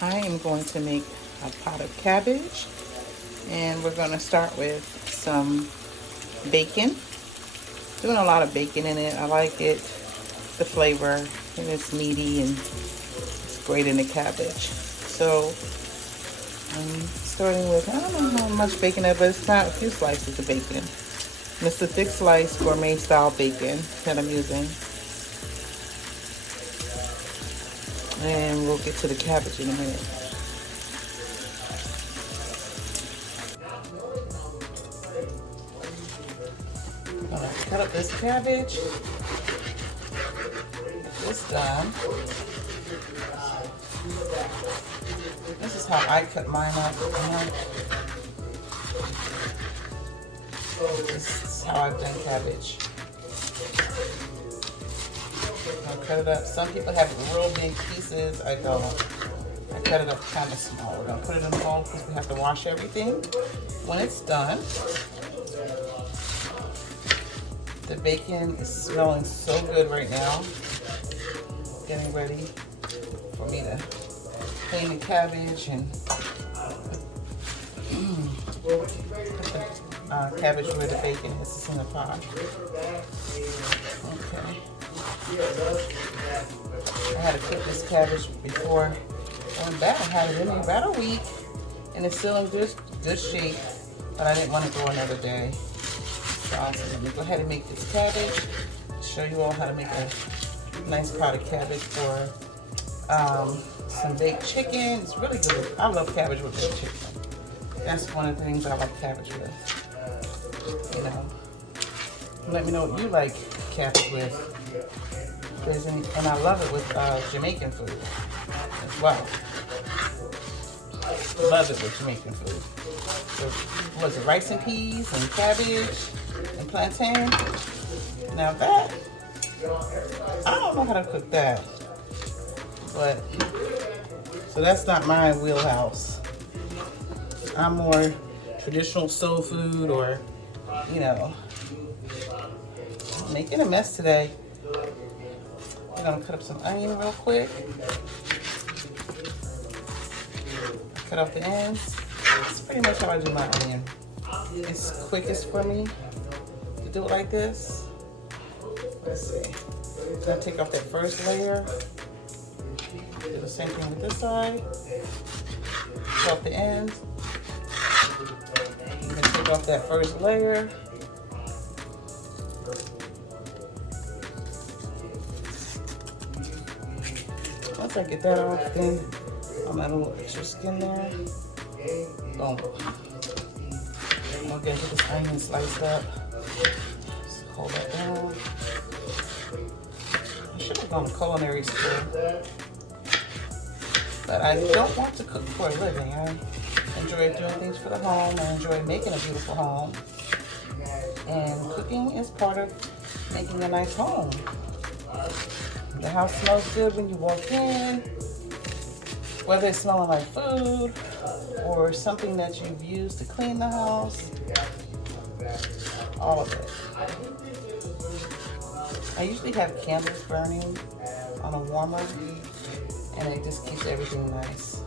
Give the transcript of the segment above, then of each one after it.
I am going to make a pot of cabbage, and we're going to start with some bacon. Doing a lot of bacon in it. I like it, the flavor, and it's meaty and it's great in the cabbage. So I'm starting with, I don't know how much bacon there, but it's not a few slices of bacon. And it's the thick slice gourmet style bacon that I'm using. And we'll get to the cabbage in a minute. I'm gonna cut up this cabbage. Get this done. This is how I cut mine up. This is how I've done cabbage. I'll cut it up. Some people have real big pieces. I don't. I cut it up kind of small. We're gonna put it in the bowl because we have to wash everything. When it's done, the bacon is smelling so good right now. Getting ready for me to clean the cabbage and put the cabbage where the bacon is. It's in the pot. Okay. I had to cook this cabbage before I went back. I had it in there about a week, and it's still in good shape, but I didn't want to go another day. So let me go ahead and make this cabbage. Show you all how to make a nice pot of cabbage for some baked chicken. It's really good. I love cabbage with baked chicken. That's one of the things I like cabbage with. You know, let me know what you like cabbage with. And I love it with Jamaican food as well. Love it with Jamaican food. So, was it rice and peas and cabbage and plantain? Now that, I don't know how to cook that. But, so that's not my wheelhouse. I'm more traditional soul food, or, you know, making a mess today. I'm gonna cut up some onion real quick. Cut off the ends. That's pretty much how I do my onion. It's quickest for me to do it like this. Let's see. I'm gonna take off that first layer. Do the same thing with this side. Cut off the ends. I'm gonna take off that first layer. Once I get that off, then I'll add a little extra skin there. Boom. I'm gonna get this onion sliced up. Just hold that down. I should have gone to culinary school, but I don't want to cook for a living. I enjoy doing things for the home. I enjoy making a beautiful home, and cooking is part of making a nice home. The house smells good when you walk in, whether it's smelling like food or something that you've used to clean the house, all of it. I usually have candles burning on a warmer, and it just keeps everything nice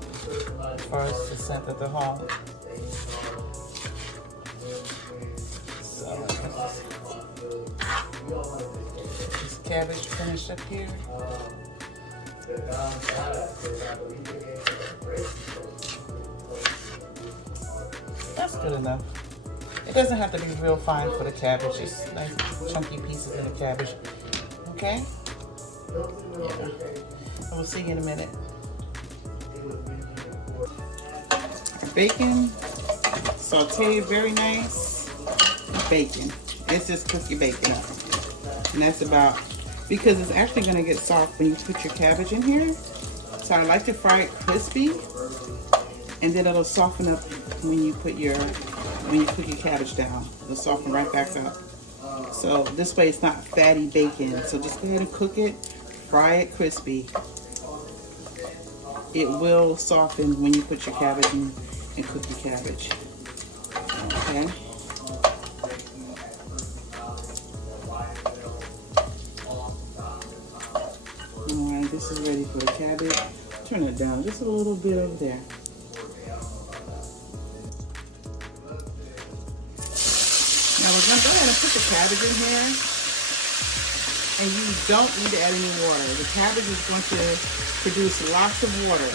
as far as the scent of the home. So, this cabbage finished up here. That's good enough. It doesn't have to be real fine for the cabbage. Just nice chunky pieces of the cabbage. Okay? Yeah. I will see you in a minute. Bacon, sauteed very nice. Bacon. It's just cook your bacon up. And that's about, because it's actually going to get soft when you put your cabbage in here. So I like to fry it crispy, and then it'll soften up when you put your cabbage down. It'll soften right back up. So this way it's not fatty bacon. So just go ahead and cook it, fry it crispy. It will soften when you put your cabbage in and cook your cabbage. Okay. Alright, this is ready for the cabbage. turn it down just a little bit over there. Now we're going to go ahead and put the cabbage in here. And you don't need to add any water. The cabbage is going to produce lots of water.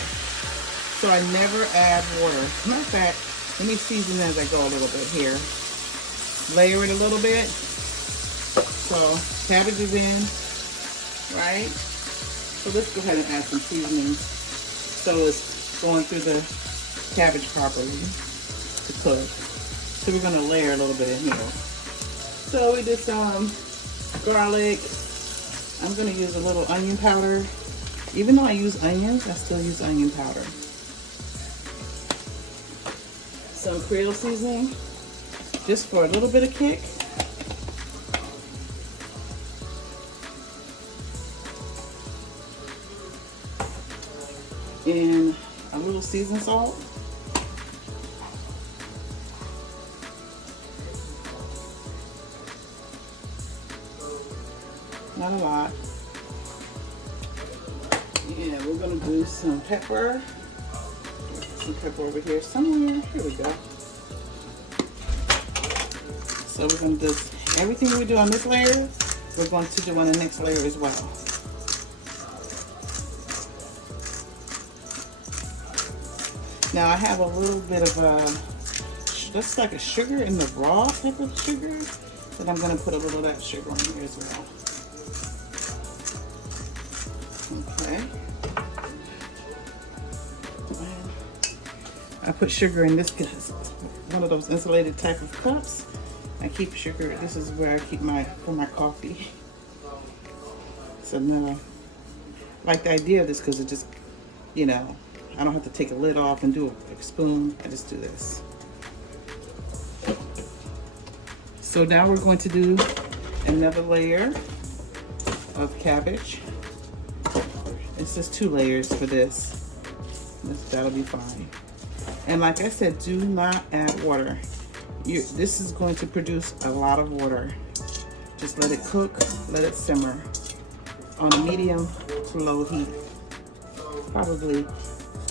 So I never add water. As a matter of fact, let me season as I go a little bit here. Layer it a little bit. So cabbage is in, right? So let's go ahead and add some seasoning so it's going through the cabbage properly to cook. So we're going to layer a little bit in here. So we did some garlic. I'm going to use a little onion powder. Even though I use onions, I still use onion powder. Some Creole seasoning, just for a little bit of kick. And a little seasoned salt. Not a lot. And we're gonna do some pepper. Some pepper over here somewhere. Here we go. So we're gonna do everything we do on this layer, we're going to do on the next layer as well. Now I have a little bit of that's like a sugar in the raw type of sugar, and I'm gonna put a little of that sugar on here as well. Okay. I put sugar in this because one of those insulated type of cups. I keep sugar. This is where I keep my coffee. So now, I like the idea of this because it just, you know, I don't have to take a lid off and do a spoon. I just do this. So now we're going to do another layer of cabbage. It's just 2 layers for this. That'll be fine. And like I said, do not add water. This is going to produce a lot of water. Just let it cook, let it simmer on a medium to low heat. Probably,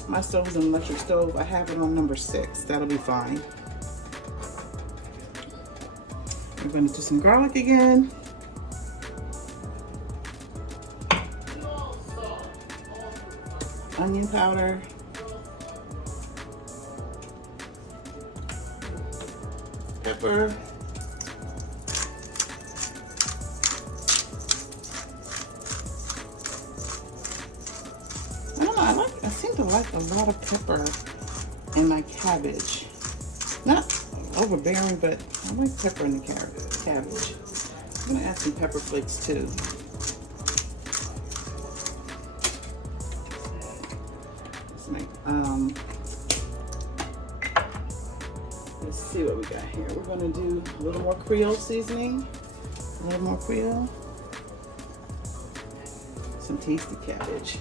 my stove is an electric stove. I have it on number 6. That'll be fine. We're going to do some garlic again. Onion powder. Pepper. I don't know, I seem to like a lot of pepper in my cabbage. Not overbearing, but I like pepper in the cabbage. I'm gonna add some pepper flakes too. Let's make, let's see what we got here. We're gonna do a little more Creole seasoning, a little more Creole, some tasty cabbage,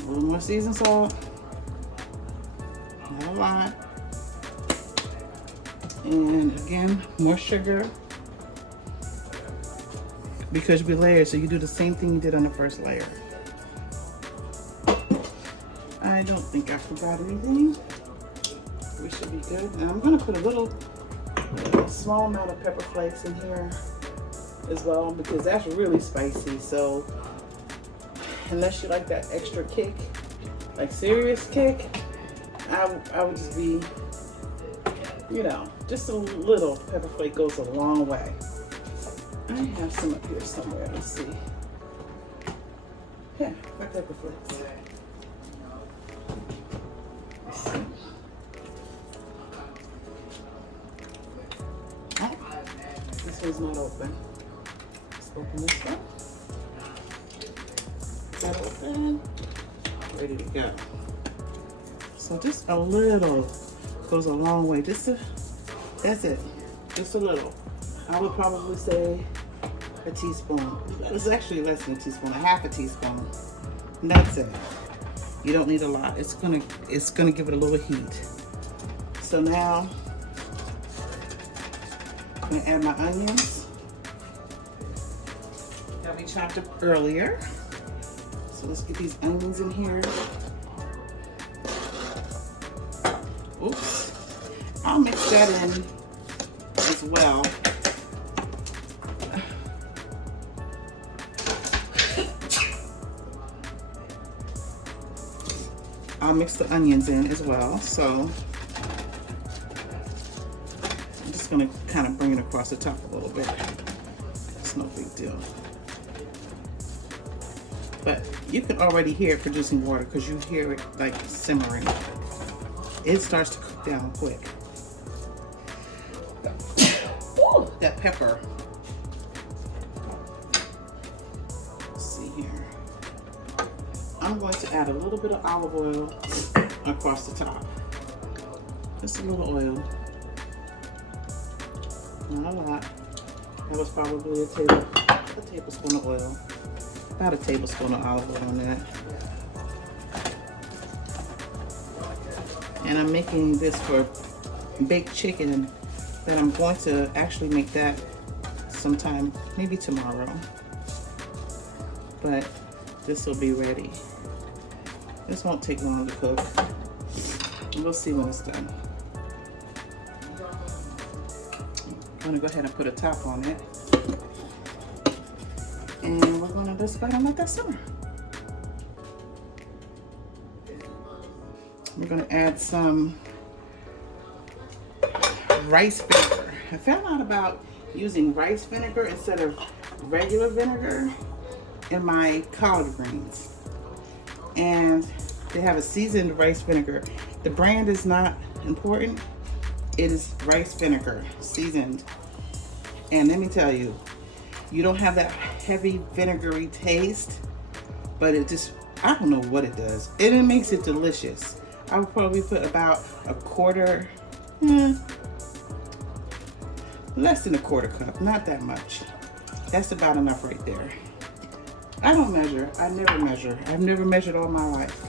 a little more seasoned salt, not a lot, and again, more sugar, because we layer, so you do the same thing you did on the first layer. I don't think I forgot anything. We should be good. And I'm gonna put a small amount of pepper flakes in here as well, because that's really spicy. So unless you like that extra kick, like serious kick, I would just be, you know, just a little pepper flake goes a long way. I have some up here somewhere. Let's see. Yeah, my pepper flakes. Let's see. This one's not open. Let's open this one. Is that open? Ready to go. So just a little goes a long way. That's it. Just a little. I would probably say a teaspoon. It's actually less than a teaspoon, a half a teaspoon. And that's it. You don't need a lot. It's gonna give it a little heat. So now I'm gonna add my onions that we chopped up earlier. So let's get these onions in here. Oops. I'll mix that in as well. I'll mix the onions in as well. So I'm just gonna kind of bring it across the top a little bit. It's no big deal. But you can already hear it producing water because you hear it like simmering. It starts to cook down quick. Ooh, that pepper. Let's see here. I'm going to add a little bit of olive oil across the top. Just a little oil. Not a lot. That was probably a tablespoon of oil. About a tablespoon of olive oil on that. And I'm making this for baked chicken that I'm going to actually make that sometime, maybe tomorrow. But this will be ready. This won't take long to cook. We'll see when it's done. I'm gonna go ahead and put a top on it. And we're gonna just let them let that simmer. We're gonna add some rice vinegar. I found out about using rice vinegar instead of regular vinegar in my collard greens. And they have a seasoned rice vinegar. The brand is not important. It is rice vinegar, seasoned. And let me tell you, you don't have that heavy vinegary taste, but it just, I don't know what it does. And it makes it delicious. I would probably put about a quarter, less than a quarter cup, not that much. That's about enough right there. I don't measure, I never measure. I've never measured all my life.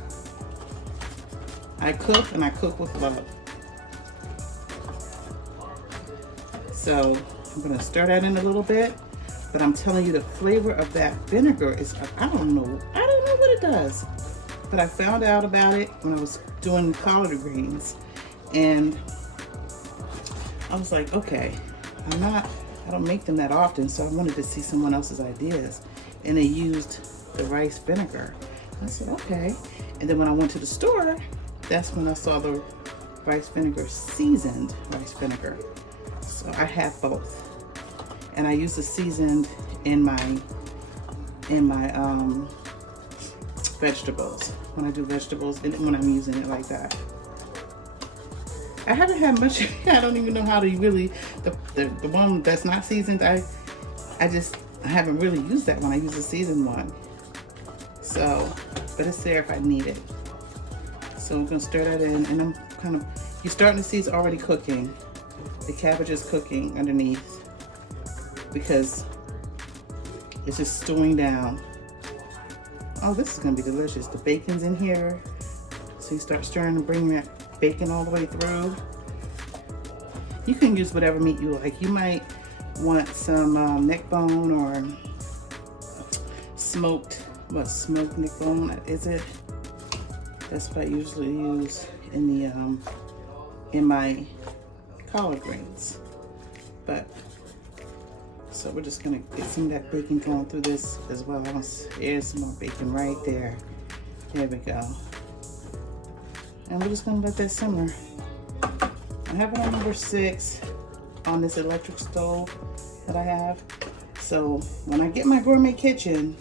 I cook and I cook with love. So I'm gonna stir that in a little bit, but I'm telling you the flavor of that vinegar is, I don't know what it does. But I found out about it when I was doing collard greens, and I was like, okay, I don't make them that often, so I wanted to see someone else's ideas, and they used the rice vinegar. I said, okay. And then when I went to the store, that's when I saw the rice vinegar, seasoned rice vinegar. So I have both, and I use the seasoned in my vegetables, when I do vegetables, and when I'm using it like that. I haven't had much. I don't even know how to really, the one that's not seasoned, I haven't really used that one. I use the seasoned one. So, but it's there if I need it. So I'm gonna stir that in, and you're starting to see it's already cooking. The cabbage is cooking underneath because it's just stewing down. Oh, this is gonna be delicious. The bacon's in here. So you start stirring and bringing that bacon all the way through. You can use whatever meat you like. You might want some neck bone or smoked neck bone, is it? That's what I usually use in my collard greens. But so we're just gonna get some of that bacon going through this as well. There's some more bacon right there. There we go. And we're just gonna let that simmer. I have it on number 6 on this electric stove that I have. So when I get my gourmet kitchen,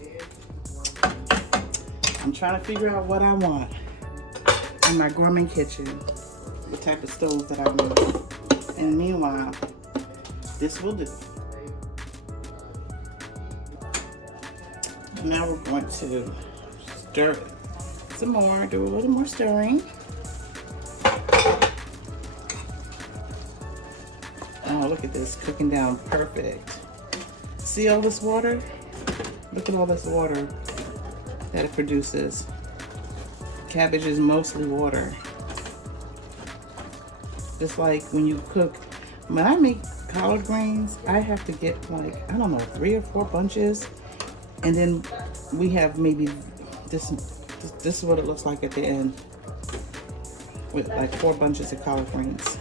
I'm trying to figure out what I want in my gourmet kitchen, the type of stove that I want. And meanwhile, this will do. Now we're going to stir it some more, do a little more stirring. Oh, look at this, cooking down perfect. See all this water? Look at all this water that it produces. Cabbage is mostly water. Just like when you cook, when I make collard greens, I have to get like, I don't know, 3 or 4 bunches. And then we have maybe this is what it looks like at the end. with like 4 bunches of collard greens.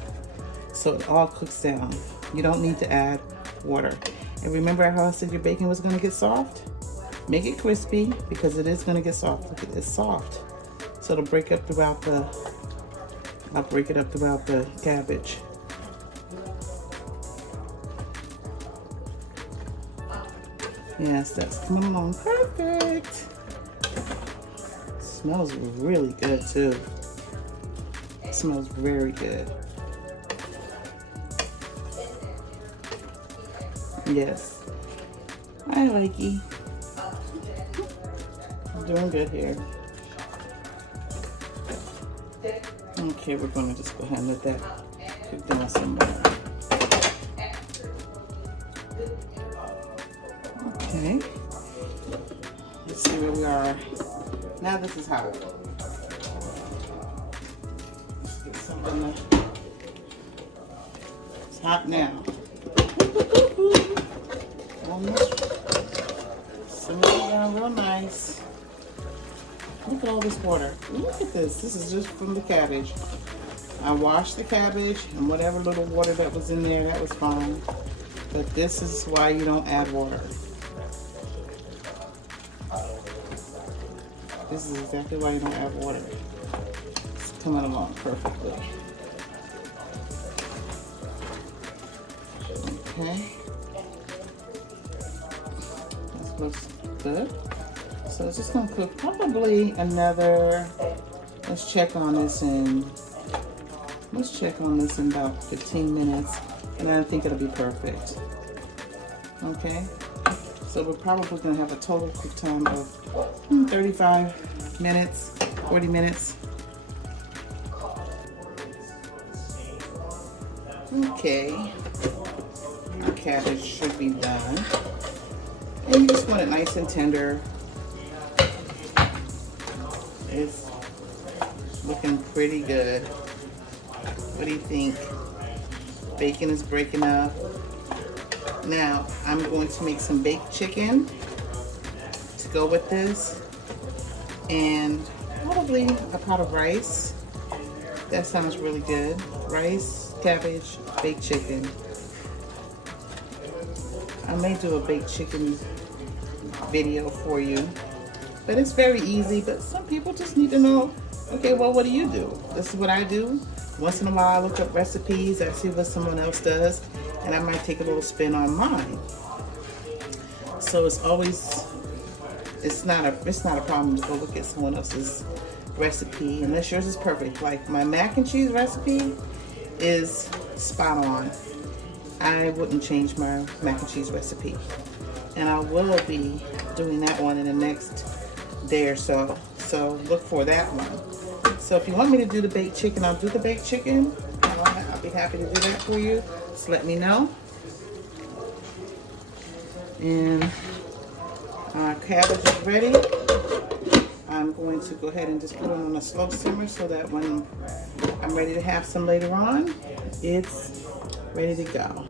So it all cooks down. You don't need to add water. And remember how I said your bacon was gonna get soft? Make it crispy because it is gonna get soft. Look at it, it's soft. So it'll break up throughout the, I'll break it up throughout the cabbage. Yes, that's coming along perfect. Smells really good too. It smells very good. Yes, I like it. I'm doing good here. Okay, we're gonna just go ahead and let that cook down some more. Okay, let's see where we are. Now this is hot. Let's get something to, it's hot now. Almost simmer it down real nice. Look at all this water. Look at this. This is just from the cabbage. I washed the cabbage and whatever little water that was in there, that was fine. But this is why you don't add water. This is exactly why you don't add water. It's coming along perfectly. Okay. This looks good. So it's just gonna cook probably another, let's check on this in about 15 minutes. And I think it'll be perfect. Okay. So we're probably gonna have a total cook time of 35 minutes, 40 minutes. Okay, our cabbage should be done. And you just want it nice and tender. It's looking pretty good. What do you think? Bacon is breaking up. Now, I'm going to make some baked chicken to go with this, and probably a pot of rice. That sounds really good. Rice, cabbage, baked chicken. I may do a baked chicken video for you, but it's very easy. But some people just need to know, okay, well, what do you do? This is what I do. Once in a while, I look up recipes, I see what someone else does, and I might take a little spin on mine. So it's always, it's not a problem to go look at someone else's recipe unless yours is perfect. Like my mac and cheese recipe is spot on. I wouldn't change my mac and cheese recipe, and I will be doing that one in the next day or so. So look for that one. So if you want me to do the baked chicken, I'll do the baked chicken. I'll be happy to do that for you. Just let me know. And our cabbage is ready. I'm going to go ahead and just put it on a slow simmer so that when I'm ready to have some later on, it's ready to go.